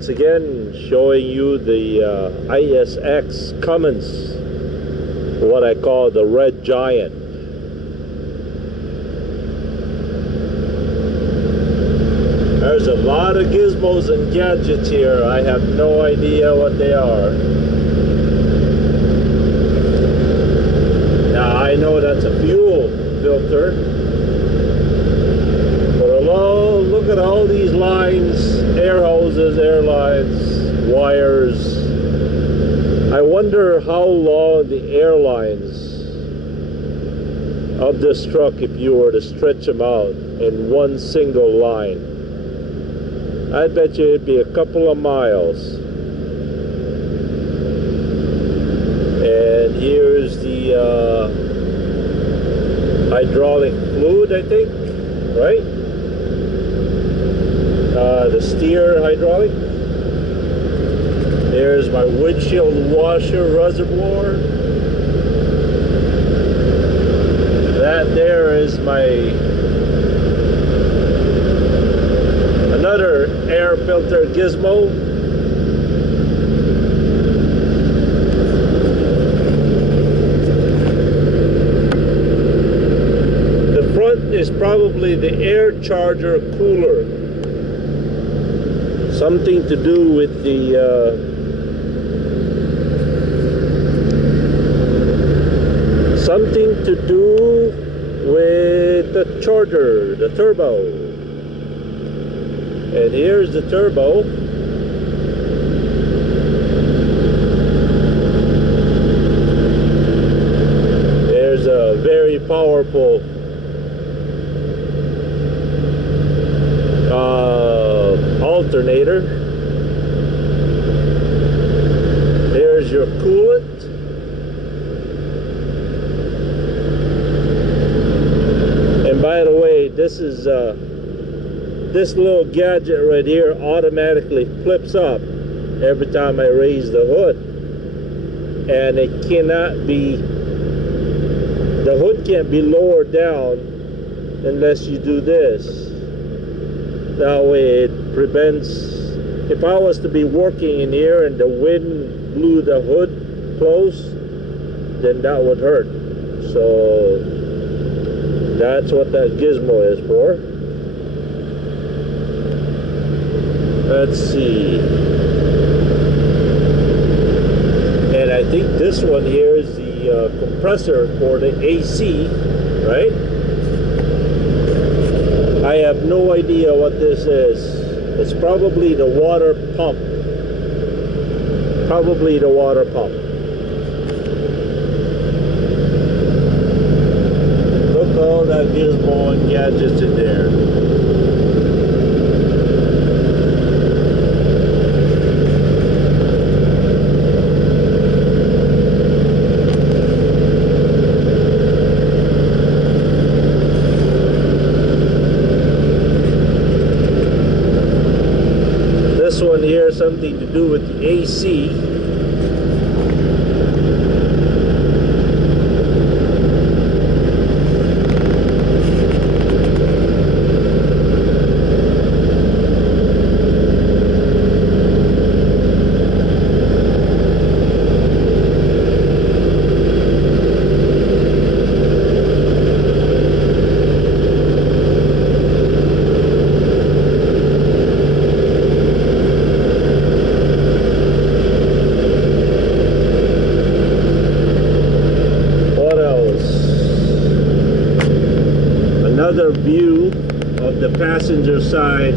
once again showing you the ISX Cummins, what I call the Red Giant. There's a lot of gizmos and gadgets here. I have no idea what they are. Now I know that's a fuel filter, but hello, look at all these lines, air hoses, air lines, wires. I wonder how long the air lines of this truck, if you were to stretch them out in one single line. I bet you it'd be a couple of miles. And here's the hydraulic fluid, I think, right? The steer hydraulic. There's my windshield washer reservoir. That there is my another air filter gizmo. The front is probably the air charger cooler. Something to do with the charger, the turbo. And here's the turbo. There's a very powerful alternator. There's your coolant. And by the way, this is this little gadget right here automatically flips up every time I raise the hood, and it cannot be, the hood can't be lowered down unless you do this. That way it prevents, if I was to be working in here and the wind blew the hood close, then that would hurt. So that's what that gizmo is for. Let's see. And I think this one here is the compressor for the AC, right? I have no idea what this is. It's probably the water pump. Probably the water pump. Look at all that gizmo and gadgets in there. This one here, something to do with the AC. Another view of the passenger side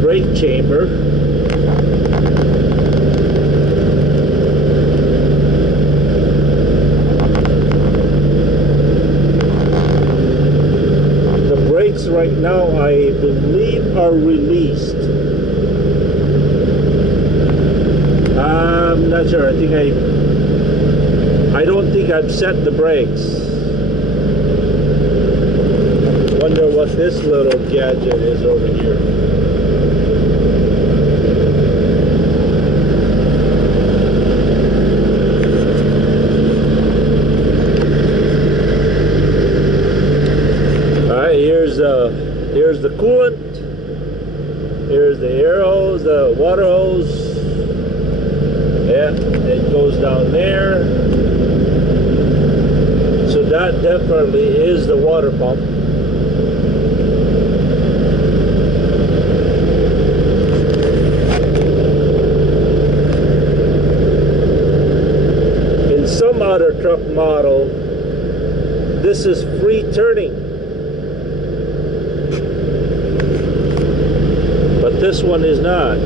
brake chamber. The brakes right now, I believe, are released. I'm not sure. I don't think I've set the brakes. Wonder what this little gadget is over here. Alright, here's the coolant. Here's the air hose, the water currently is the water pump. In some other truck model, this is free turning, but this one is not.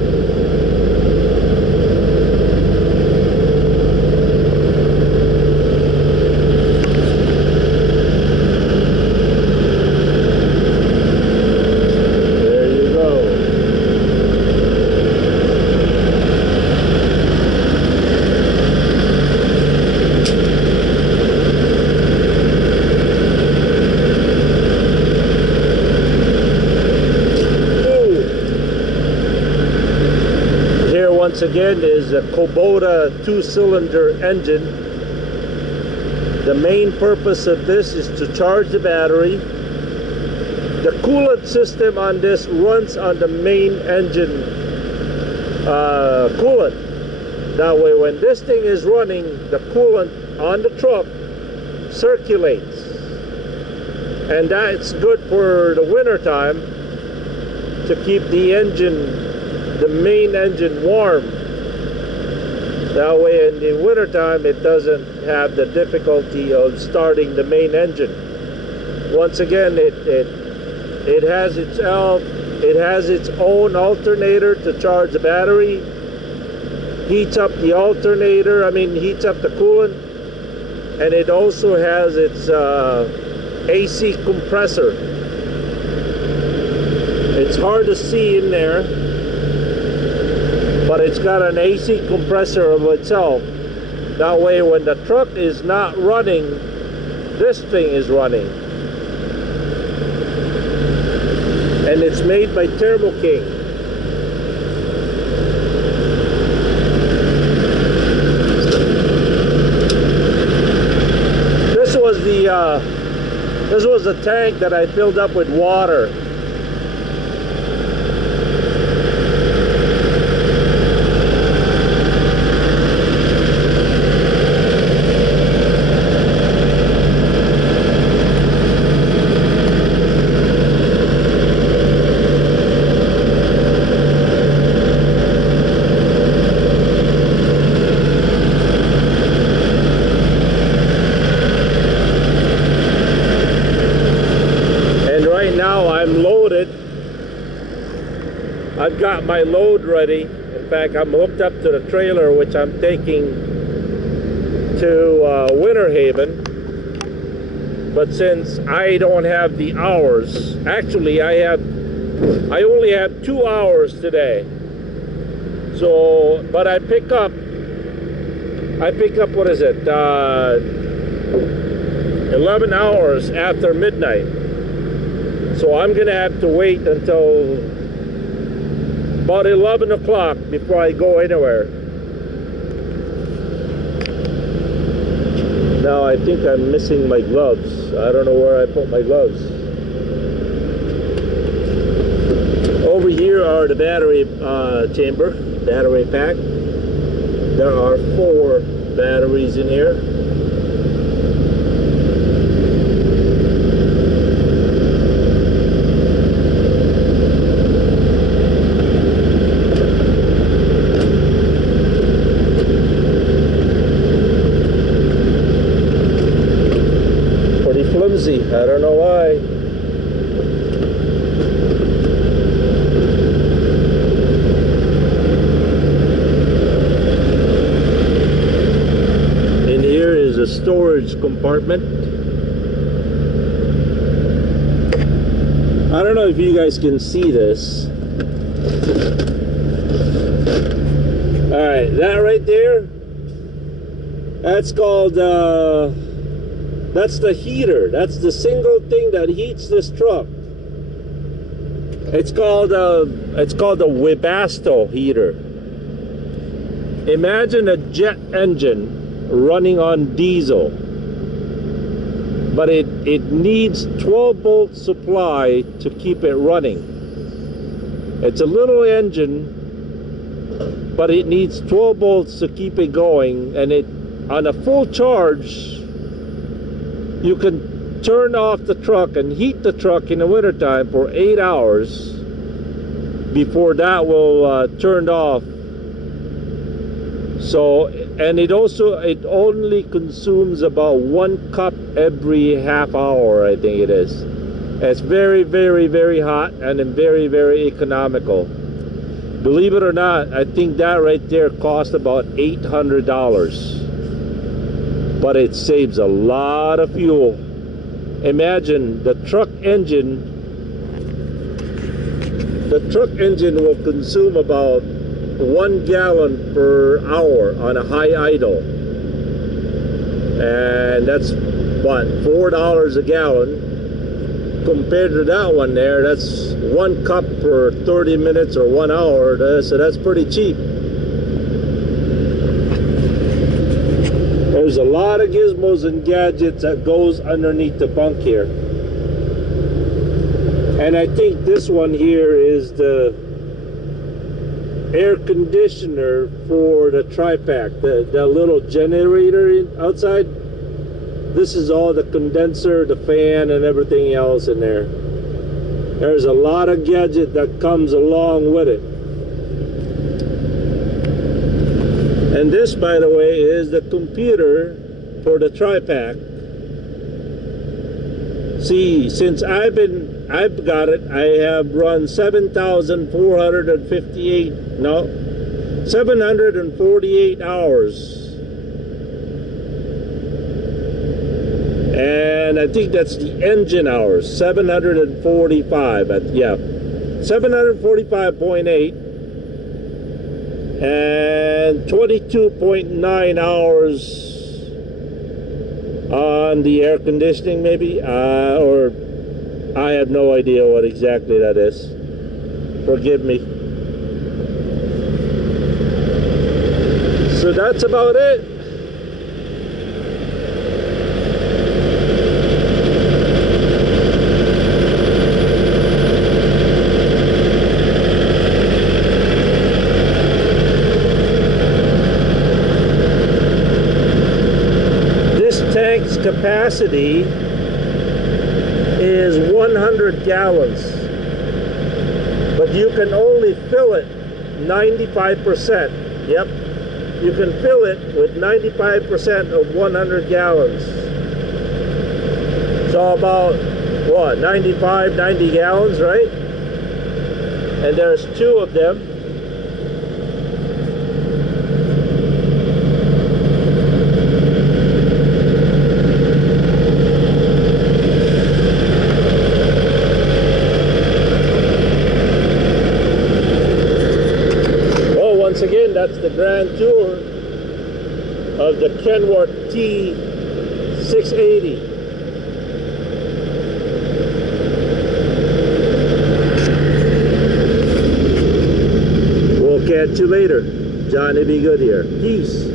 Once again is a Kubota 2-cylinder engine. The main purpose of this is to charge the battery. The coolant system on this runs on the main engine coolant. That way when this thing is running, the coolant on the truck circulates. And that's good for the winter time to keep the engine, the main engine, warm. That way in the wintertime it doesn't have the difficulty of starting the main engine. Once again, it has its own alternator to charge the battery, heats up the alternator, heats up the coolant, and it also has its AC compressor. It's hard to see in there, but it's got an AC compressor of itself. That way when the truck is not running, this thing is running. And it's made by Thermo King. This was the tank that I filled up with water. I've got my load ready. In fact, I'm hooked up to the trailer, which I'm taking to Winter Haven. But since I don't have the hours, actually I only have 2 hours today. So, but I pick up, what is it, 11 hours after midnight. So I'm gonna have to wait until about 11 o'clock before I go anywhere. Now I think I'm missing my gloves. I don't know where I put my gloves. Over here are the battery battery pack. There are 4 batteries in here. I don't know why. In here is a storage compartment. I don't know if you guys can see this. Alright, that right there, that's called that's the heater. That's the single thing that heats this truck. It's called a Webasto heater. Imagine a jet engine running on diesel, but it needs 12-volt supply to keep it running. It's a little engine, but it needs 12 volts to keep it going, and it on a full charge you can turn off the truck and heat the truck in the wintertime for 8 hours before that will turn off. So, and it only consumes about 1 cup every half hour, I think it is. It's very, very, very hot and very, very economical. Believe it or not, I think that right there cost about $800. But it saves a lot of fuel. Imagine the truck engine will consume about 1 gallon per hour on a high idle, and that's what, $4 a gallon. Compared to that one there, that's 1 cup per 30 minutes or 1 hour, so that's pretty cheap. There's a lot of gizmos and gadgets that goes underneath the bunk here. And I think this one here is the air conditioner for the tri-pack, the little generator outside. This is all the condenser, the fan, and everything else in there. There's a lot of gadget that comes along with it. And this, by the way, is the computer for the tri-pack. See, since I've got it, I have run 748 hours. And I think that's the engine hours, 745, yeah, 745.8, and 22.9 hours on the air conditioning, maybe, or I have no idea what exactly that is. Forgive me. So that's about it. Capacity is 100 gallons, but you can only fill it 95%. Yep, you can fill it with 95% of 100 gallons. So about what, 90 gallons, right? And there's 2 of them. Again, that's the grand tour of the Kenworth T680. We'll catch you later. Johnny B. Good here. Peace.